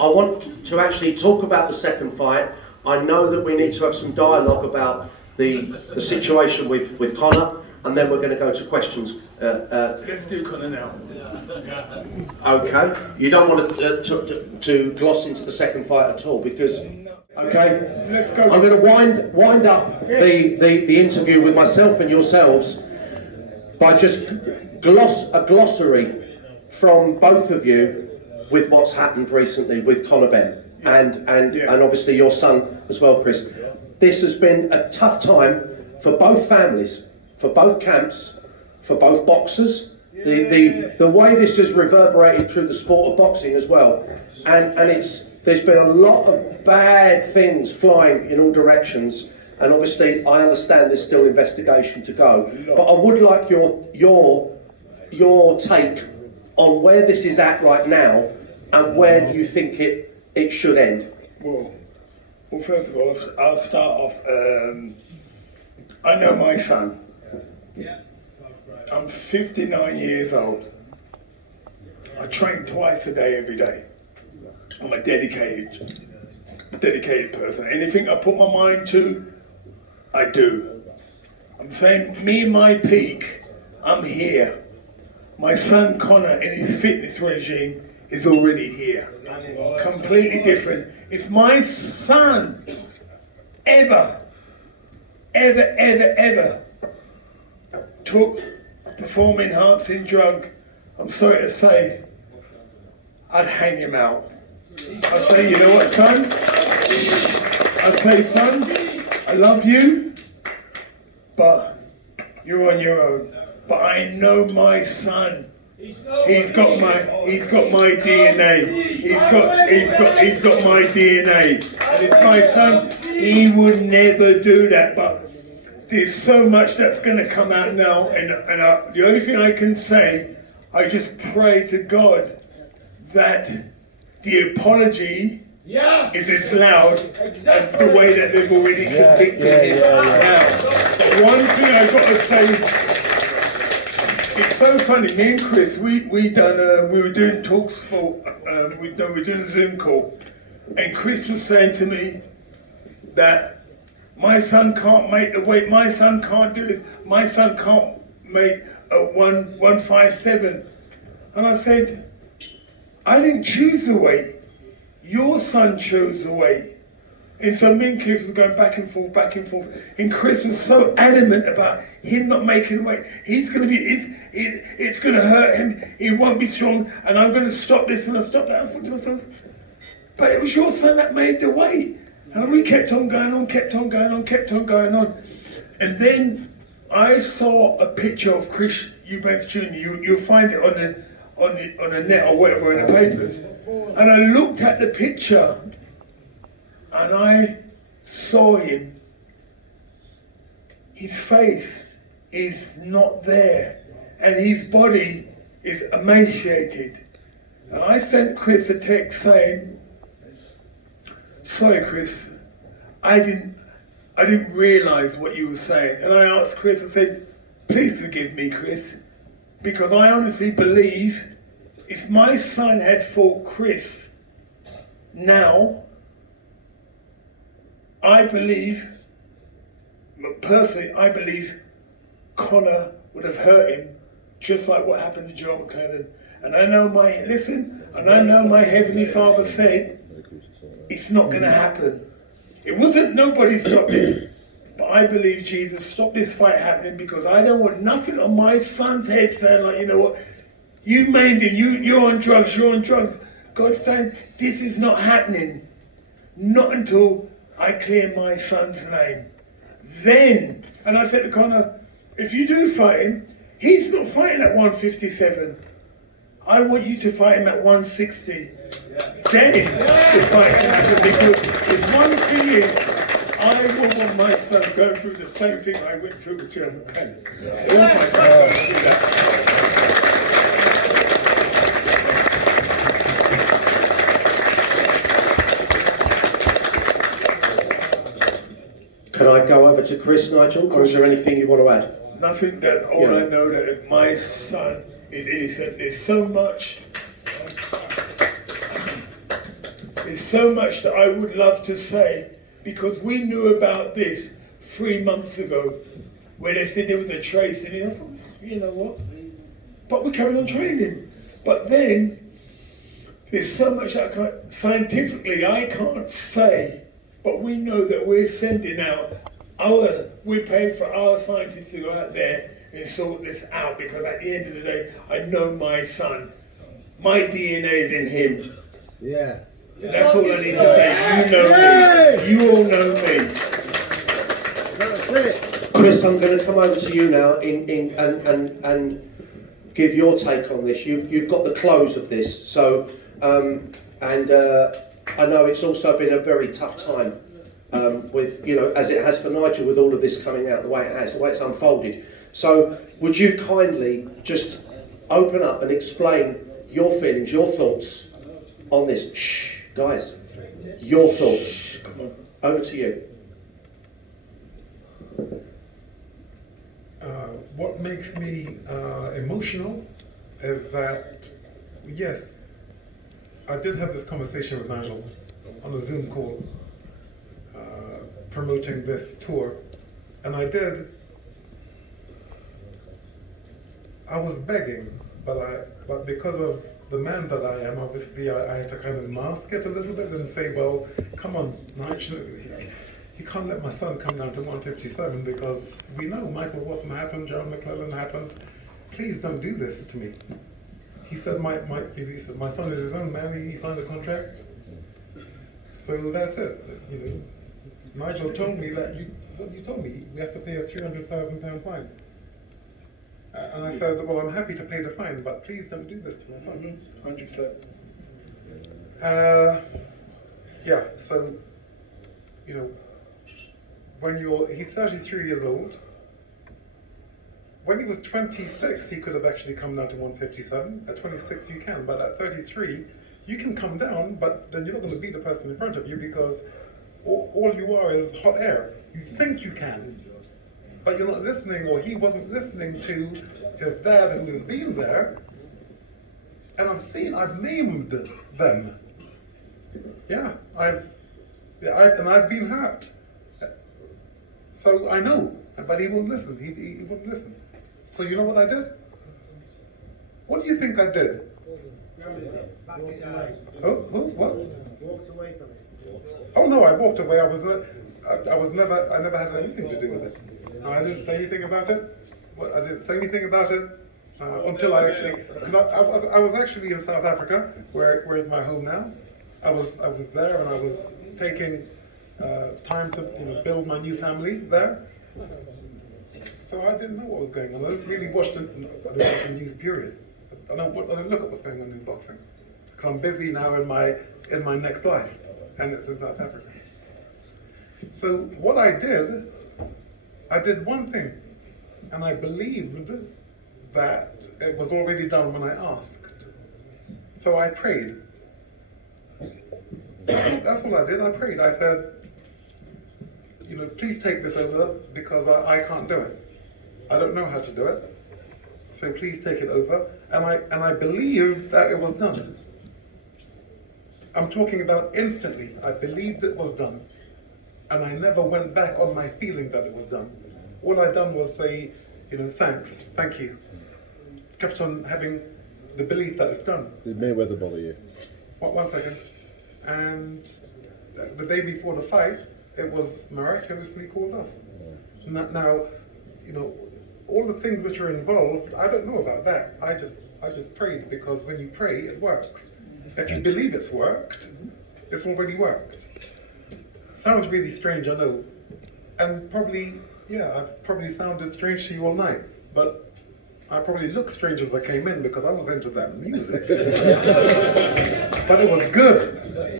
I want to actually talk about the second fight. I know that we need to have some dialogue about the situation with Conor, and then we're going to go to questions. Let's do Conor now. Okay. You don't want to gloss into the second fight at all, because. Okay. Let's go. I'm going to wind up the interview with myself and yourselves by just a glossary from both of you with what's happened recently with Conor Benn and obviously your son as well, Chris. This has been a tough time for both families, for both camps, for both boxers. The way this has reverberated through the sport of boxing as well, and there's been a lot of bad things flying in all directions, and obviously I understand there's still investigation to go. But I would like your take on where this is at right now and where you think it should end. Well, first of all, I'll start off. I know my son. I'm 59 years old. I train twice a day, every day. I'm a dedicated person. Anything I put my mind to, I do. I'm saying, me and my peak, I'm here. My son Conor in his fitness regime is already here. Completely different. If my son ever took a performance-enhancing drug, I'm sorry to say, I'd hang him out. I'd say, you know what, son? I'd say, son, I love you, but you're on your own. But I know my son. He's got my DNA. He's got my DNA. And it's my son. He would never do that. But there's so much that's going to come out now, and the only thing I can say, I just pray to God that the apology is as loud as the way that they've already convicted him now. But one thing I've got to say. It's so funny. Me and Chris, we were doing talks for we were doing a Zoom call, and Chris was saying to me that my son can't make the weight. My son can't do this. My son can't make a 157. And I said, I didn't choose the weight. Your son chose the weight. And so me and Chris was going back and forth, and Chris was so adamant about him not making the weight. He's going to be, it's going to hurt him, he won't be strong, and I'm going to stop this and I'll stop that. I thought to myself, but it was your son that made the weight. And we kept on going on. And then I saw a picture of Chris Eubank Jr. You'll find it on the net or whatever in the papers. And I looked at the picture, and I saw him. His face is not there, and his body is emaciated. And I sent Chris a text saying, sorry Chris, I didn't realise what you were saying. And I asked Chris, I said, please forgive me, Chris, because I honestly believe if my son had fought Chris now, I believe Conor would have hurt him just like what happened to Joe McClellan. And I know my Heavenly Father said it's not going to happen. It wasn't nobody stopped this, but I believe Jesus stopped this fight happening because I don't want nothing on my son's head saying like, you know what, you maimed him, you're on drugs. God's saying this is not happening, not until I clear my son's name. Then, and I said to Conor, if you do fight him, he's not fighting at 157. I want you to fight him at 160. Then the fight can happen, because the one thing is, I wouldn't want my son going through the same thing I went through with Joe McClellan. All my sons do that. Can I go over to Chris, Nigel, or is there anything you want to add? Nothing. That all I know that my son, there's so much. There's so much that I would love to say, because we knew about this 3 months ago, where they said there was a trace in it. I thought, you know what? But we carried on training. But then, there's so much scientifically I can't say, but we know that we're sending out we're paying for our scientists to go out there and sort this out, because at the end of the day, I know my son. My DNA is in him. Yeah. That's all I need to say. You know me. You all know me. That's it. Chris, I'm going to come over to you now and give your take on this. You've got the close of this, so I know it's also been a very tough time with, you know, as it has for Nigel, with all of this coming out the way it has, the way it's unfolded. So would you kindly just open up and explain your feelings, your thoughts on this? Shh, guys, your thoughts. Over to you. What makes me emotional is that, yes, I did have this conversation with Nigel on a Zoom call promoting this tour, and I was begging, but because of the man that I am, obviously I had to kind of mask it a little bit and say, well, come on, Nigel, you can't let my son come down to 157, because we know Michael Watson happened, John McClellan happened. Please don't do this to me. He said, my son is his own man. He signed a contract. So that's it. You know, Nigel told me that you told me we have to pay a £300,000 fine. And I said, well, I'm happy to pay the fine, but please don't do this to my son. 100%. Yeah. So, you know, he's 33 years old. When he was 26, he could have actually come down to 157. At 26, you can, but at 33, you can come down, but then you're not going to beat the person in front of you, because all you are is hot air. You think you can, but you're not listening, or he wasn't listening to his dad, who has been there. And I've named them. Yeah, I've been hurt. So I know, but he won't listen. He won't listen. So you know what I did? What do you think I did? What? Walked away from it. Oh no, I walked away. I never had anything to do with it. No, I didn't say anything about it. I didn't say anything about it until I actually, because I was actually in South Africa, where is my home now. I was there, and I was taking time to build my new family there. So I didn't know what was going on. I didn't really watch the news, period. I don't look at what's going on in boxing, because I'm busy now in my next life, and it's in South Africa. So what I did one thing, and I believed that it was already done when I asked. So I prayed. That's what I did. I prayed. I said, please take this over, because I can't do it. I don't know how to do it. So please take it over. And I believed that it was done. I'm talking about instantly. I believed it was done. And I never went back on my feeling that it was done. All I done was say, thanks, thank you. Kept on having the belief that it's done. Did Mayweather bother you? One second. And the day before the fight, it was miraculously called off. Now, all the things which are involved, I don't know about that. I just prayed, because when you pray, it works. If you believe it's worked, it's already worked. Sounds really strange, I know. And probably, I've probably sounded strange to you all night, but I probably looked strange as I came in, because I was into that music. But it was good.